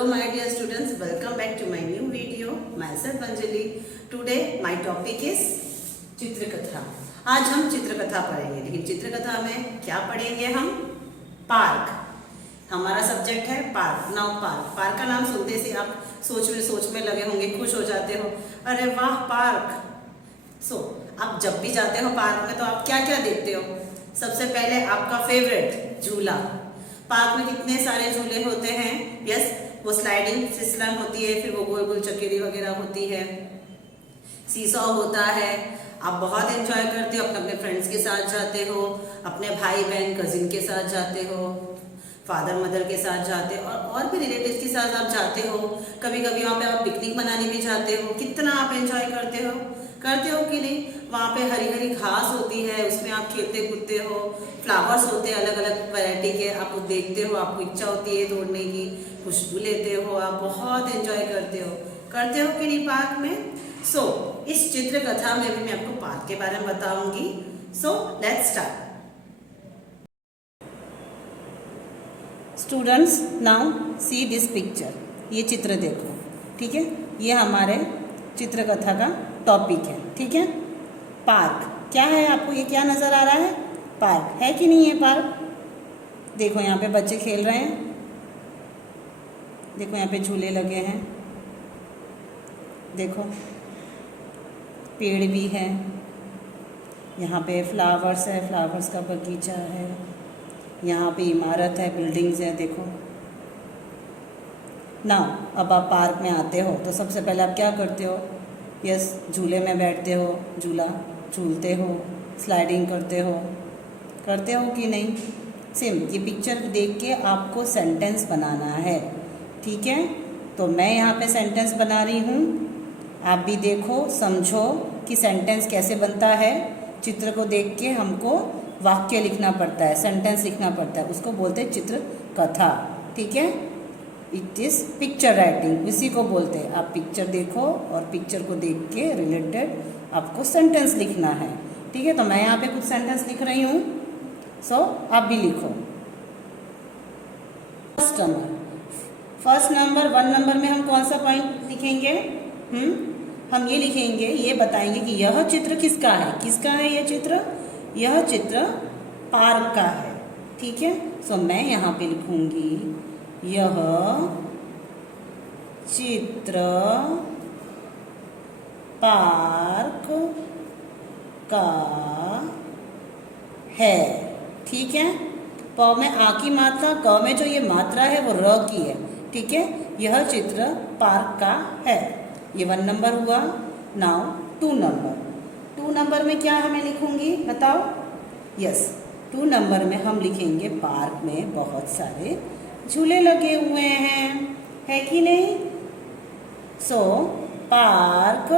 Hello my dear students, welcome back to my new video. Myself Anjali. Today my topic is चित्रकथा. आज हम चित्रकथा पढ़ेंगे, लेकिन चित्रकथा में क्या पढ़ेंगे हम? पार्क. हमारा सब्जेक्ट है पार्क. नाउ पार्क का नाम सुनते से आप सोच में लगे होंगे, खुश हो जाते हो, अरे वाह पार्क. आप जब भी जाते हो पार्क में तो आप क्या क्या देखते हो? सबसे पहले आपका फेवरेट झूला. पार्क में कितने सारे झूले होते हैं. यस, वो स्लाइडिंग सिस्टम होती है, फिर वो गोल गोल चकेरी वगैरह होती है, सीसॉ होता है. आप बहुत एंजॉय करते हो, अपने फ्रेंड्स के साथ जाते हो, अपने भाई बहन कजिन के साथ जाते हो, फादर मदर के साथ जाते हो, और भी रिलेटिव्स के साथ आप जाते हो. कभी कभी वहाँ पे आप पिकनिक मनाने भी जाते हो. कितना आप एंजॉय करते हो कि नहीं. वहाँ पे हरी हरी घास होती है, उसमें आप खेलते कूदते हो. फ्लावर्स होते हैं अलग अलग वैरायटी के, आप देखते हो, आपको इच्छा होती है तोड़ने की, खुशबू लेते हो, आप बहुत एंजॉय करते हो कि नहीं पार्क में. इस चित्र कथा में भी मैं आपको पार्क के बारे में बताऊंगी. Let's start. Students, now see this picture. ये चित्र देखो, ठीक है. ये हमारे चित्रकथा का टॉपिक है, ठीक है. पार्क क्या है, आपको ये क्या नजर आ रहा है? पार्क है कि नहीं है पार्क. देखो यहाँ पे बच्चे खेल रहे हैं, देखो यहाँ पे झूले लगे हैं, देखो पेड़ भी है, यहाँ पे फ्लावर्स है, फ्लावर्स का बगीचा है, यहाँ पे इमारत है, बिल्डिंग्स है. देखो ना, अब आप पार्क में आते हो तो सबसे पहले आप क्या करते हो? यस, झूले में बैठते हो, झूला झूलते हो, स्लाइडिंग करते हो कि नहीं. सेम ये पिक्चर देख के आपको सेंटेंस बनाना है, ठीक है. तो मैं यहाँ पे सेंटेंस बना रही हूँ, आप भी देखो, समझो कि सेंटेंस कैसे बनता है. चित्र को देख के हमको वाक्य लिखना पड़ता है, सेंटेंस लिखना पड़ता है, उसको बोलते हैं चित्र कथा, ठीक है. इट इज़ पिक्चर राइटिंग, इसी को बोलते हैं. आप पिक्चर देखो और पिक्चर को देख के रिलेटेड आपको सेंटेंस लिखना है, ठीक है. तो मैं यहाँ पे कुछ सेंटेंस लिख रही हूँ, आप भी लिखो. फर्स्ट नंबर 1 नंबर में हम कौन सा पॉइंट लिखेंगे? हम ये लिखेंगे, ये बताएंगे कि यह चित्र किसका है. यह चित्र, यह चित्र पार्क का है, ठीक है. मैं यहाँ पे लिखूंगी, यह चित्र पार्क का है, ठीक है. प में आ की मात्रा, क में जो ये मात्रा है वो र की है, ठीक है. यह चित्र पार्क का है. ये 1 नंबर हुआ. नाउ 2 नंबर में क्या हमें लिखूंगी, बताओ. यस, 2 नंबर में हम लिखेंगे, पार्क में बहुत सारे झूले लगे हुए हैं, है कि नहीं. पार्क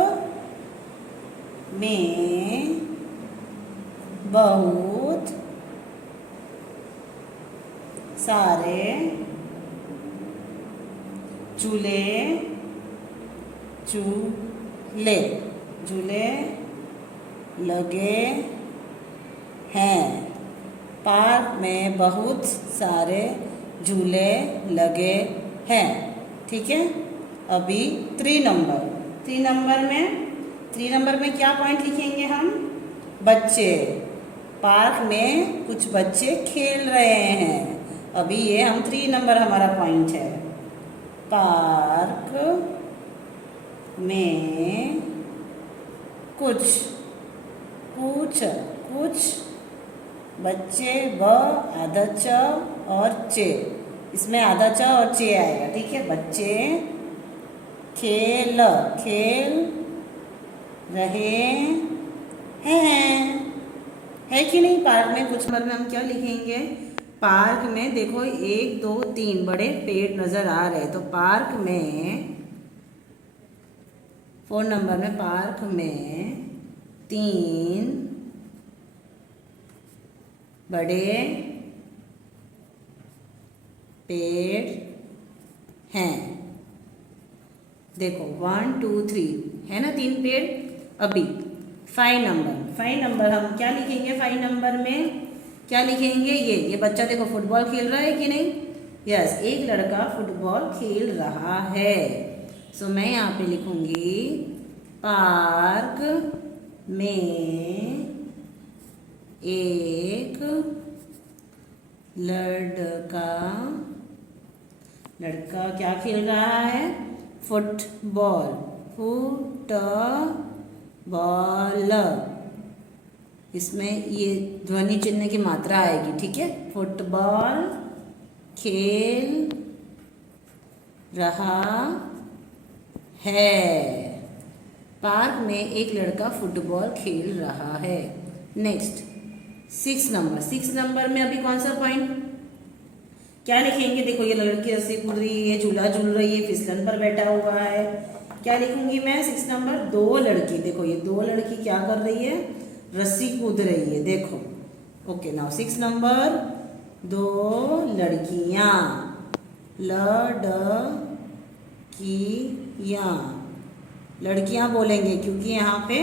में बहुत सारे झूले लगे हैं. पार्क में बहुत सारे झूले लगे हैं, ठीक है. अभी 3 नंबर में क्या पॉइंट लिखेंगे हम? बच्चे. पार्क में कुछ बच्चे खेल रहे हैं. अभी ये हम 3 नंबर हमारा पॉइंट है. पार्क में कुछ बच्चे, ब आधा च और चे, इसमें आधा च और चे आएगा, ठीक है. बच्चे खेल रहे हैं, है कि नहीं. पार्क में कुछ नंबर में हम क्या लिखेंगे? पार्क में देखो 1 2 3 बड़े पेड़ नजर आ रहे हैं, तो पार्क में 4 नंबर में पार्क में 3 बड़े पेड़ हैं. देखो 1 2 3 है ना, 3 पेड़. अभी 5 नंबर हम क्या लिखेंगे? 5 नंबर में क्या लिखेंगे? ये बच्चा देखो फुटबॉल खेल रहा है कि नहीं. यस, एक लड़का फुटबॉल खेल रहा है। सो मैं यहाँ पे लिखूंगी पार्क में एक लड़का क्या खेल रहा है? फुटबॉल। फुटबॉल, इसमें ये ध्वनि चिन्ह की मात्रा आएगी, ठीक है। फुटबॉल खेल रहा है। पार्क में एक लड़का फुटबॉल खेल रहा है। नेक्स्ट 6 नंबर में अभी कौन सा पॉइंट क्या लिखेंगे? देखो ये लड़की रस्सी कूद रही है, झूला झूल रही है, फिसलन पर बैठा हुआ है। क्या लिखूंगी मैं? 6 नंबर, 2 लड़की। देखो ये 2 लड़की क्या कर रही है? रस्सी कूद रही है, देखो। ओके, नाउ 6 नंबर, 2 लड़कियां। लड़कियां बोलेंगे क्योंकि यहाँ पे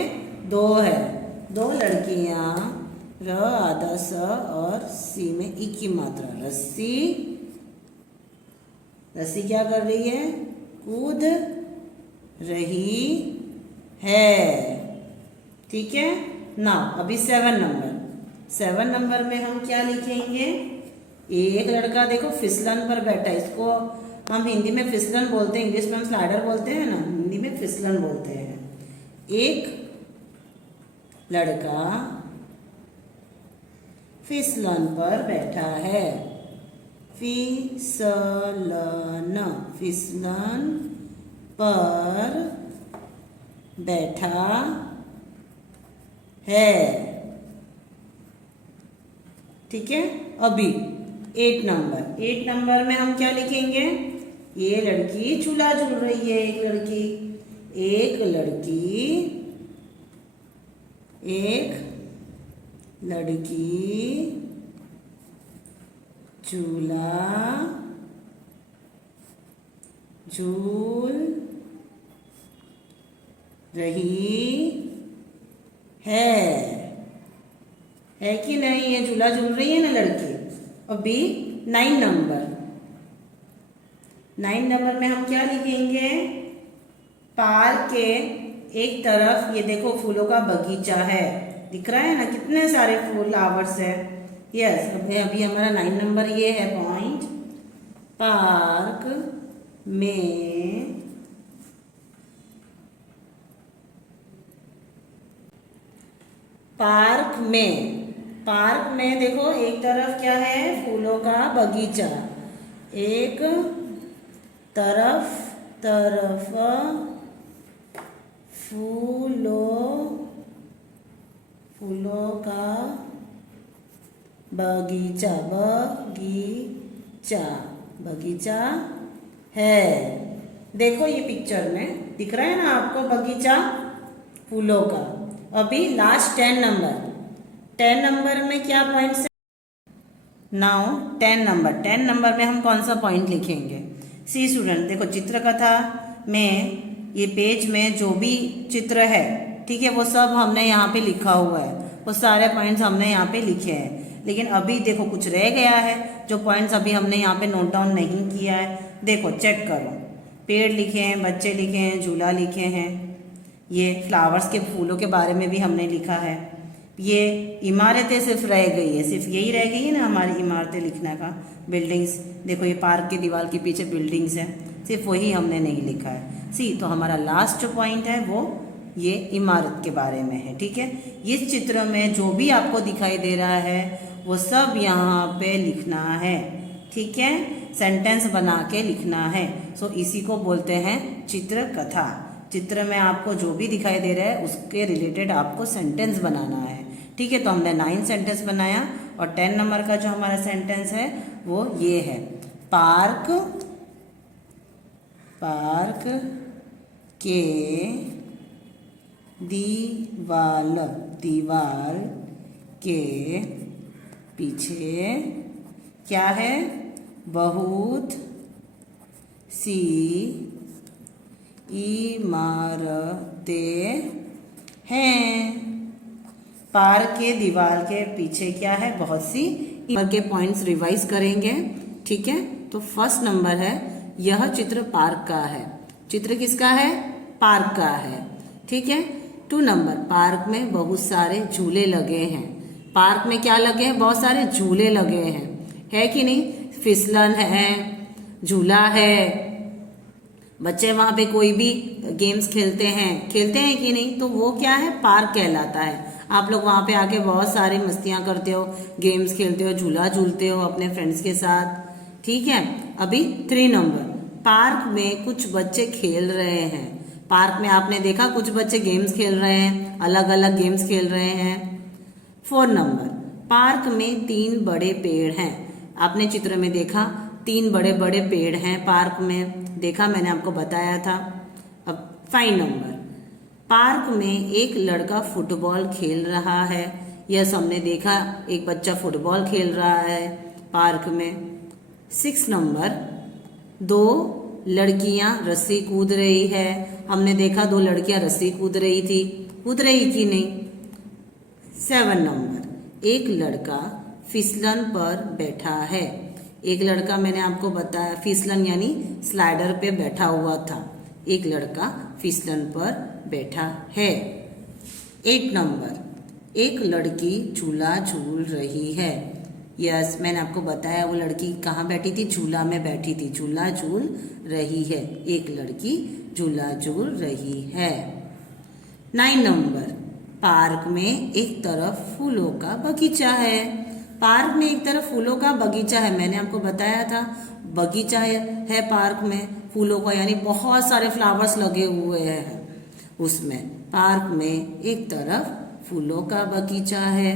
2 है। 2 लड़कियां, र आधा स और सी में ई की मात्रा। रस्सी क्या कर रही है? कूद रही है, ठीक है ना। अभी 7 नंबर में हम क्या लिखेंगे? एक लड़का देखो फिसलन पर बैठा है। इसको हम हिंदी में फिसलन बोलते हैं, इंग्लिश में हम स्लाइडर बोलते हैं ना, हिंदी में फिसलन बोलते हैं। एक लड़का फिसलन पर बैठा है। फिसलन पर बैठा है, ठीक है। अभी 8 नंबर में हम क्या लिखेंगे? ये लड़की झूला झूल रही है। एक लड़की झूला झूल रही है कि नहीं? ये झूला झूल रही है ना लड़की। अभी 9 नंबर में हम क्या लिखेंगे? पार्क के एक तरफ ये देखो फूलों का बगीचा है, दिख रहा है ना, कितने सारे फ्लावर्स है। यस, अभी हमारा 9 नंबर ये है पॉइंट। पार्क में देखो एक तरफ क्या है? फूलों का बगीचा। एक तरफ फूलों का बगीचा है। देखो ये पिक्चर में दिख रहा है ना आपको बगीचा फूलों का। अभी लास्ट 10 नंबर में क्या पॉइंट है? नाउ 10 नंबर में हम कौन सा पॉइंट लिखेंगे? सी स्टूडेंट, देखो चित्रकथा में ये पेज में जो भी चित्र है, ठीक है, वो सब हमने यहाँ पे लिखा हुआ है। वो सारे पॉइंट्स हमने यहाँ पे लिखे हैं। लेकिन अभी देखो कुछ रह गया है, जो पॉइंट्स अभी हमने यहाँ पे नोट डाउन नहीं किया है। देखो चेक करो, पेड़ लिखे हैं, बच्चे लिखे हैं, झूला लिखे हैं, ये फ्लावर्स के फूलों के बारे में भी हमने लिखा है। ये इमारतें सिर्फ रह गई है, सिर्फ यही रह गई है ना हमारी इमारतें लिखने का। बिल्डिंग्स देखो, ये पार्क की दीवार के पीछे बिल्डिंग्स है, सिर्फ वही हमने नहीं लिखा है। सी, तो हमारा लास्ट जो पॉइंट है वो ये इमारत के बारे में है, ठीक है। इस चित्र में जो भी आपको दिखाई दे रहा है वो सब यहाँ पे लिखना है, ठीक है, सेंटेंस बना के लिखना है। सो इसी को बोलते हैं चित्रकथा। चित्र में आपको जो भी दिखाई दे रहा है उसके रिलेटेड आपको सेंटेंस बनाना है, ठीक है। तो हमने 9 सेंटेंस बनाया और 10 नंबर का जो हमारा सेंटेंस है वो ये है। पार्क के दीवार के पीछे क्या है? बहुत सी इमारतें हैं। पार्क के दीवार के पीछे क्या है? बहुत सी। के पॉइंट्स रिवाइज करेंगे, ठीक है। तो फर्स्ट नंबर है, यह चित्र पार्क का है। चित्र किसका है? पार्क का है। ठीक है। 2 नंबर, पार्क में बहुत सारे झूले लगे हैं। पार्क में क्या लगे हैं? बहुत सारे झूले लगे हैं, है कि नहीं? फिसलन है, झूला है, बच्चे वहां पे कोई भी गेम्स खेलते हैं कि नहीं? तो वो क्या है? पार्क कहलाता है। आप लोग वहां पे आके बहुत सारी मस्तियां करते हो, गेम्स खेलते हो, झूला झूलते हो अपने फ्रेंड्स के साथ। ठीक है। अभी 3 नंबर, पार्क में कुछ बच्चे खेल रहे हैं। पार्क में आपने देखा कुछ बच्चे गेम्स खेल रहे हैं, अलग अलग गेम्स खेल रहे हैं। 4 नंबर, पार्क में 3 बड़े पेड़ हैं। आपने चित्र में देखा 3 बड़े बड़े पेड़ हैं पार्क में, देखा, मैंने आपको बताया था। अब 5 नंबर, पार्क में एक लड़का फुटबॉल खेल रहा है। यस, हमने देखा एक बच्चा फुटबॉल खेल रहा है पार्क में। 6 नंबर, 2 लड़कियां रस्सी कूद रही है। हमने देखा 2 लड़कियां रस्सी कूद रही थी, कूद रही कि नहीं? 7 नंबर, एक लड़का फिसलन पर बैठा है। एक लड़का, मैंने आपको बताया, फिसलन यानी स्लाइडर पे बैठा हुआ था। एक लड़का फिसलन पर बैठा है। 8 नंबर, एक लड़की झूला झूल रही है। यस, मैंने आपको बताया वो लड़की कहाँ बैठी थी? झूला में बैठी थी, झूला झूल रही है। एक लड़की झूला झूल रही है। 9 नंबर, पार्क में एक तरफ फूलों का बगीचा है। पार्क में एक तरफ फूलों का बगीचा है, मैंने आपको बताया था बगीचा है पार्क में फूलों का, यानी बहुत सारे फ्लावर्स लगे हुए हैं उसमें। पार्क में एक तरफ फूलों का बगीचा है।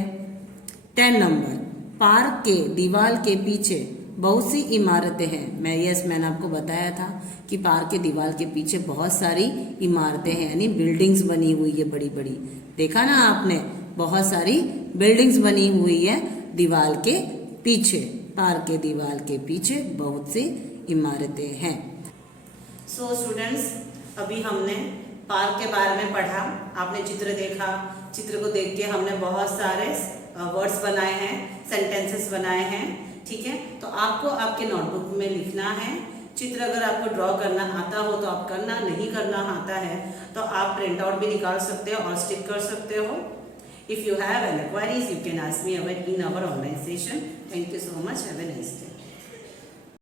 10 नंबर, पार्क के दीवार के पीछे बहुत सी इमारतें हैं। मैंने आपको बताया था कि पार्क के दीवार के पीछे बहुत सारी इमारतें हैं, यानी बिल्डिंग्स बनी हुई है बड़ी बड़ी। देखा ना आपने, बहुत सारी बिल्डिंग्स बनी हुई है दीवार के पीछे। पार्क के दीवार के पीछे बहुत सी इमारतें हैं। सो स्टूडेंट्स, अभी हमने पार्क के बारे में पढ़ा, आपने चित्र देखा, चित्र को देख के हमने बहुत सारे वर्ड्स बनाए हैं, सेंटेंसेस बनाए हैं। ठीक है। तो आपको आपके नोटबुक में लिखना है। चित्र अगर आपको ड्रॉ करना आता हो तो आप करना, नहीं करना आता है तो आप प्रिंट आउट भी निकाल सकते हो और स्टिक कर सकते हो। If you have any queries, you can ask me in our online session. Thank you so much. Have a nice day.